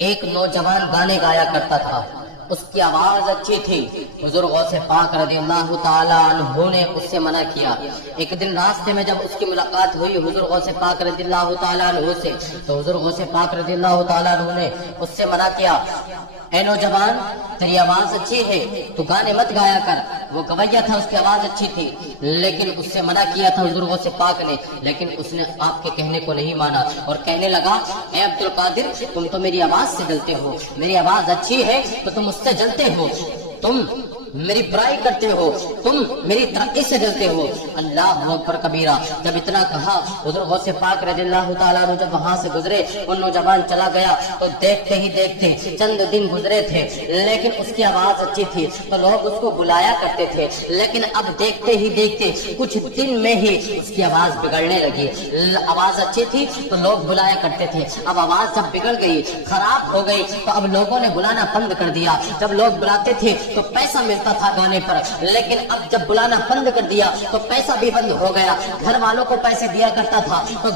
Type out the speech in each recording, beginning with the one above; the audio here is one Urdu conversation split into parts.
ایک نوجوان گانے گایا کرتا تھا، اس کی آواز اچھی تھی۔ حضور غوث پاک رضی اللہ تعالیٰ عنہ نے اس سے منع کیا۔ ایک دن راستے میں جب اس کی ملاقات ہوئی حضور غوث پاک رضی اللہ تعالیٰ عنہ سے، تو حضور غوث پاک رضی اللہ تعالیٰ عنہ نے اس سے منع کیا، اے نوجوان تیری آواز اچھی ہے، تو گانے مت گایا کر۔ وہ گویا تھا، اس کی آواز اچھی تھی، لیکن اس سے منع کیا تھا حضور غوث پاک نے، لیکن اس نے آپ کے کہنے کو نہیں مانا اور کہنے لگا، اے عبد القادر تم تو میری آواز سے جلتے ہو، میری آواز اچھی ہے تو تم اس سے جلتے ہو، تم میری برائی کرتے ہو، تم میری ترقی سے جلتے ہو۔ اللہ اکبر کبیرہ۔ جب اتنا کہا حضور غوث پاک رضی اللہ تعالیٰ عنہ جب وہاں سے گزرے، وہ نوجوان چلا گیا تو دیکھتے ہی دیکھتے چند دن گزرے تھے، لیکن اس کی آواز اچھی تھی تو لوگ اس کو بلایا کرتے تھے، لیکن اب دیکھتے ہی دیکھتے کچھ دن میں ہی اس کی آواز بگڑنے لگی۔ آواز اچھی تھی تو لوگ بلایا کرتے تھے، اب آواز جب بگڑ گئی، خراب ہو گئی، تو اب لوگوں نے بلانا بند کر دیا۔ جب لوگ بلاتے تھے تو پیسہ ملتا تھا گانے پر، لیکن اب جب بلانا بند کر دیا تو پیسہ بھی بند ہو گیا۔ گھر والوں کو پیسے دیا کرتا تھا تو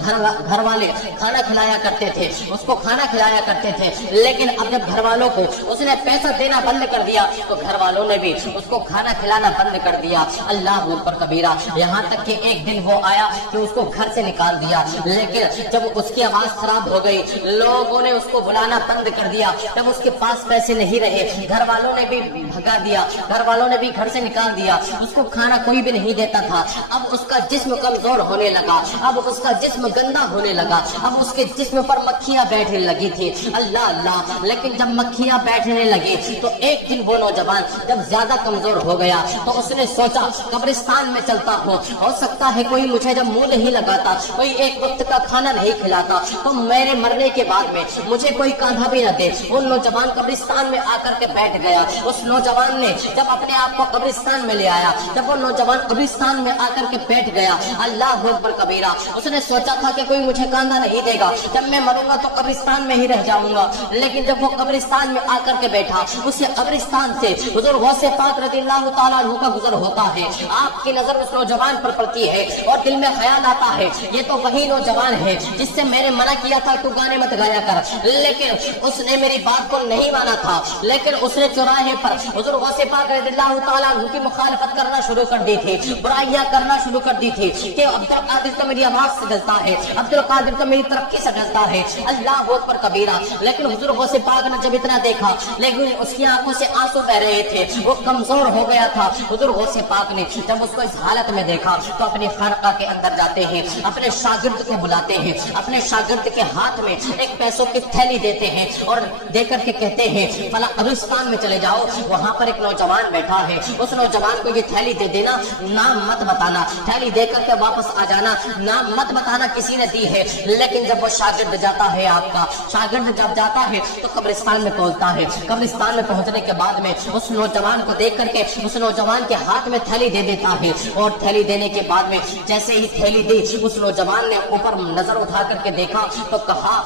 گھر والے کھانا کھلایا کرتے تھے، اس کو کھانا کھلایا کرتے تھے، لیکن اب جب گھر والوں کو اس نے پیسہ دینا بند کر دیا تو گھر والوں نے بھی اس کو کھانا کھلانا بند کر دیا۔ اللہ اکبر کبیرہ۔ یہاں تک کہ ایک دن وہ آیا کہ اس کو گھر سے نکال دیا، لیکن جب اس کی آواز خراب ہو گئی، لوگوں نے اس کو بلانا بند کر دیا، جب اس کے پاس پیسے نہیں رہے، گھر والوں نے بھی بھگا دیا، گھر والوں نے بھی گھر سے نکال دیا، اس کو کھانا کوئی بھی نہیں دیتا تھا۔ اب اس کا جسم کمزور ہونے لگا، اب اس کا جسم گندا ہونے لگا، اب اس کے جسم پر مکھیاں بیٹھنے لگی تھی۔ اللہ اللہ۔ لیکن جب مکھیاں بیٹھنے لگی تو ایک دن وہ نوجوان جب زیادہ کمزور ہو گیا تو اس نے سوچا قبرستان میں چلتا ہو سکتا ہے کوئی مجھے جب منہ نہیں لگاتا، کوئی ایک وقت کا کھانا نہیں کھلاتا، تو میرے مرنے کے بعد میں مجھے کوئی کاندھا بھی نہ دے۔ وہ نوجوان قبرستان میں آ کر کے بیٹھ گیا۔ اس نوجوان نے جب اپنے آپ کو قبرستان میں لے آیا، جب وہ نوجوان قبرستان میں آ کر کے بیٹھ گیا، اللہ اکبر کبیرہ، اس نے سوچا تھا کہ کوئی مجھے کاندھا نہیں دے گا، جب میں مروں گا تو قبرستان میں ہی رہ جاؤں گا، لیکن جب وہ قبرستان میں آ کر کے بیٹھا، اسے قبرستان سے حضور غوث پاک رضی اللہ تعالیٰ عنہ کا گزر ہوتا ہے۔ آپ کی نظر اس نوجوان پر پڑتی ہے اور دل میں خیال آتا ہے، یہ تو وہی نوجوان ہے جس سے میں نے منع کیا تھا تو گانے مت گایا کر، لیکن اس نے میری بات کو نہیں مانا تھا، لیکن اس نے چوراہے پر حضور غوث پاک رضی اللہ تعالیٰ عنہ کی مخالفت کرنا شروع کر دی تھی، برائیاں کرنا شروع کر دی تھی کہ عبد القادر تو میری آواز سے جلتا ہے، عبد القادر تو میری ترقی سے جلتا ہے۔ اللہ اکبر کبیرہ۔ لیکن حضور غوث پاک نے جب اتنا دیکھا، لیکن اس کی آنکھوں سے آنسو بہ رہے تھے، وہ کمزور ہو گیا تھا۔ حضور غوث پاک نے جب اس کو اس حالت میں دیکھا تو اپنی خانقاہ کے اندر جاتے ہیں، اپنے شاگرد کو بلاتے ہیں، اپنے شاگرد کے ہاتھ میں ایک پیسوں کی تھیلی دیتے ہیں اور دے کر کے کہتے ہیں فلاں قبرستان میں چلے جاؤ، وہاں پر ایک نوجوان بیٹھا ہے، اس نوجوان کو یہ تھیلی دے دینا، نام مت بتانا، تھیلی دے کر کے واپس آ جانا، نام مت بتانا کسی نے دی ہے۔ لیکن جب وہ شاگرد جاتا ہے، آپ کا شاگرد جب جاتا ہے تو قبرستان میں پہنچتا ہے، قبرستان میں پہنچنے کے بعد میں اس نوجوان کو دیکھ کر کے اس نوجوان کے ہاتھ میں تھیلی دے دیتا ہے، اور تھیلی دینے کے بعد میں جیسے ہی تھیلی دی، اس نوجوان نے اوپر نظر اٹھا کر کے دیکھا تو کہا،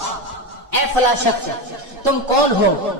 اے فلاں شخص تم کون ہو؟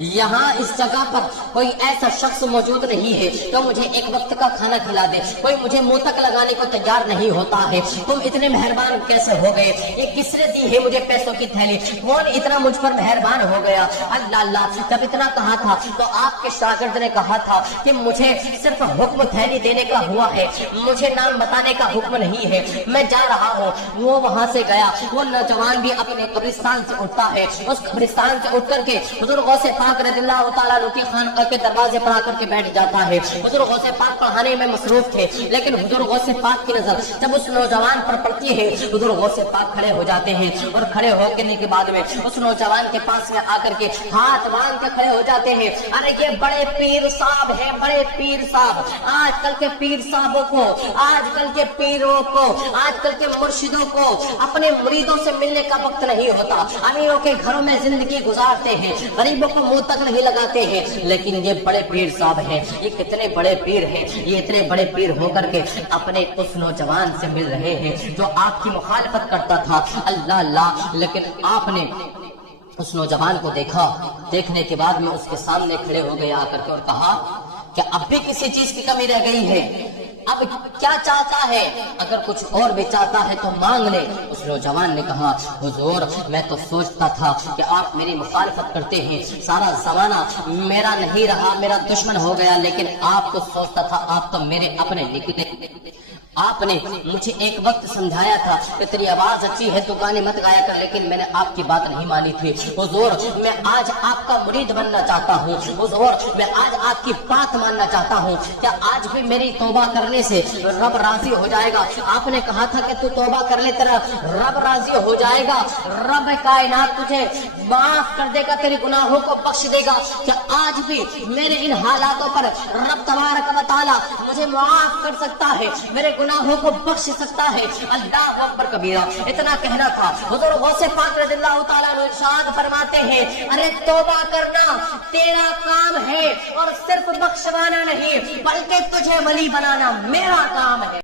یہاں اس جگہ پر کوئی ایسا شخص موجود نہیں ہے تو مجھے ایک وقت کا کھانا کھلا دے، کوئی مجھے منہ تک لگانے کو تیار نہیں ہوتا ہے، تم اتنے مہربان کیسے ہو گئے؟ یہ کس نے دی ہے مجھے پیسوں کی تھیلی؟ کون اتنا مجھ پر مہربان ہو گیا؟ اللہ اللہ۔ جب اتنا کہا تھا تو آپ کے شاگرد نے کہا تھا کہ مجھے صرف حکم تھیلی دینے کا ہوا ہے، مجھے نام بتانے کا حکم نہیں ہے، میں جا رہا ہوں۔ وہ وہاں سے گیا، وہ نوجوان بھی اپنے قبرستان سے اٹھتا ہے، اس قبرستان سے اٹھ کر کے حضور غوث پاک رضی اللہ تعالیٰ عنہ کی خانقاہ کے دروازے پر آ کر کے بیٹھ جاتا ہے۔ حضور غوث پاک پڑھانے میں مصروف تھے، لیکن حضور غوث پاک کی نظر جب اس نوجوان پر پڑتی ہے، حضور غوث پاک کھڑے ہو جاتے ہیں، اور کھڑے ہو کرنے کے بعد میں اس نوجوان کے پاس میں آ کر کے ہاتھ باندھ کے کھڑے ہو جاتے ہیں، ارے یہ بڑے پیر صاحب ہیں، بڑے پیر صاحب۔ آج کل کے پیر صاحبوں کو، آج کل کے پیروں کو، آج کل کے مرشدوں کو اپنے مریدوں سے ملنے کا وقت نہیں ہوتا، امیروں کے گھروں میں زندگی گزارتے ہیں، غریبوں کو منہ تک نہیں لگاتے ہیں، لیکن یہ بڑے پیر صاحب ہیں، یہ کتنے بڑے پیر ہیں، یہ اتنے بڑے پیر ہو کر کے اپنے اس نوجوان سے مل رہے ہیں جو آپ کی مخالفت کرتا تھا۔ اللہ اللہ۔ لیکن آپ نے اس نوجوان کو دیکھا، دیکھنے کے بعد میں اس کے سامنے کھڑے ہو گئے آ کر کے اور کہا کہ اب بھی کسی چیز کی کمی رہ گئی ہے؟ اب کیا چاہتا ہے؟ اگر کچھ اور بھی چاہتا ہے تو مانگ لے۔ اس نوجوان نے کہا حضور میں تو سوچتا تھا کہ آپ میری مخالفت کرتے ہیں، سارا زمانہ میرا نہیں رہا، میرا دشمن ہو گیا، لیکن آپ تو سوچتا تھا آپ تو میرے اپنے نکلے۔ آپ نے مجھے ایک وقت سمجھایا تھا کہ تیری آواز اچھی ہے تو گانے مت گایا کر، لیکن میں نے آپ کی بات نہیں مانی تھی۔ حضور میں آج آپ کا مرید بننا چاہتا ہوں، حضور میں آج آپ کی بات ماننا چاہتا ہوں، کیا آج بھی میری توبہ کرنے سے رب راضی ہو جائے گا؟ آپ نے کہا تھا کہ تو توبہ کر لے تیرا رب راضی ہو جائے گا، رب کائنات تجھے معاف کر دے گا، تیرے گناہوں کو بخش دے گا۔ کیا آج بھی میرے ان حالاتوں پر رب تبارک و تعالی مجھے معاف کر سکتا ہے، میرے گناہوں کو بخش سکتا ہے؟ اللہ اکبر کبیرہ۔ اتنا کہنا تھا، حضور غوث پاک رضی اللہ تعالیٰ عنہ ارشاد فرماتے ہیں ارے توبہ کرنا تیرا کام ہے، اور صرف بخشوانا نہیں بلکہ تجھے ولی بنانا میرا کام ہے۔